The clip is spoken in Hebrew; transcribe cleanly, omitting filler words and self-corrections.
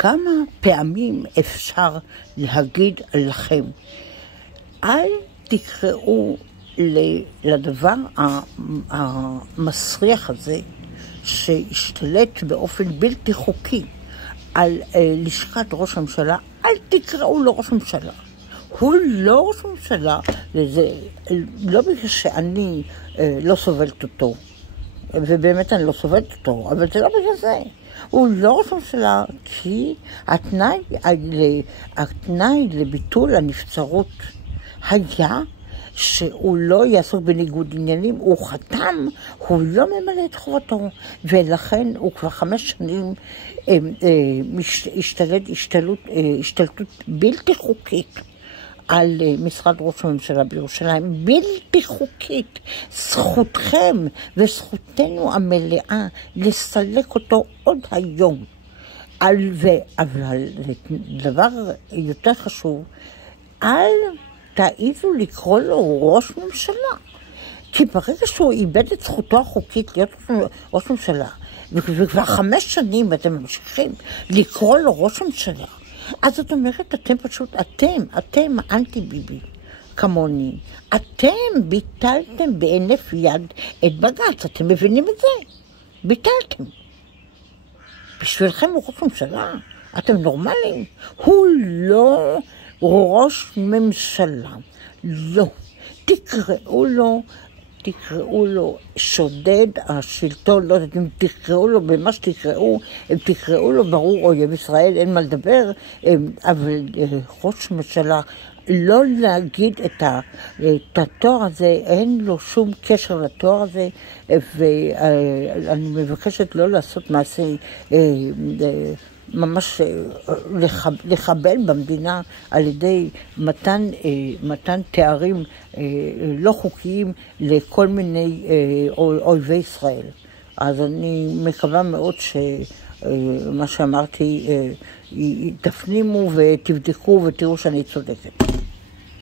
כמה פעמים אפשר להגיד לכם, אל תקראו לדבר המסריח הזה שהשתלט באופן בלתי חוקי על לשכת ראש הממשלה, אל תקראו לו ראש הממשלה. הוא לא ראש הממשלה, לא בגלל שאני לא סובלת אותו, ובאמת אני לא סובלת אותו, אבל זה לא בגלל זה. הוא לא ראש הממשלה, כי התנאי לביטול הנבצרות היה שהוא לא יעסוק בניגוד עניינים, הוא חתם, הוא לא ממלא את חובתו, ולכן הוא כבר 5 שנים השתלטות בלתי חוקית על משרד ראש הממשלה בירושלים, בלתי חוקית. זכותכם וזכותנו המלאה לסלק אותו עוד היום. אבל דבר יותר חשוב, אל תעיזו לקרוא לו ראש ממשלה. כי ברגע שהוא איבד את זכותו החוקית להיות ראש ממשלה, וכבר 5 שנים אתם ממשיכים לקרוא לו ראש ממשלה, אז זאת אומרת, אתם פשוט, אתם אנטי ביבי, כמוני. אתם ביטלתם בהינף יד את בג"ץ, אתם מבינים את זה? ביטלתם. בשבילכם הוא ראש ממשלה, אתם נורמליים. הוא לא ראש ממשלה. לא. תקראו לו שודד השלטון, לא יודעת אם תקראו לו במה שתקראו, אם תקראו לו ברור אויב ישראל, אין מה לדבר, אבל ראש ממשלה, לא להגיד את התואר הזה, אין לו שום קשר לתואר הזה, ואני מבקשת לא לעשות מעשה ממש לחבל במדינה על ידי מתן תארים לא חוקיים לכל מיני אויבי ישראל. אז אני מקווה מאוד שמה שאמרתי תפנימו ותבדקו ותראו שאני צודקת.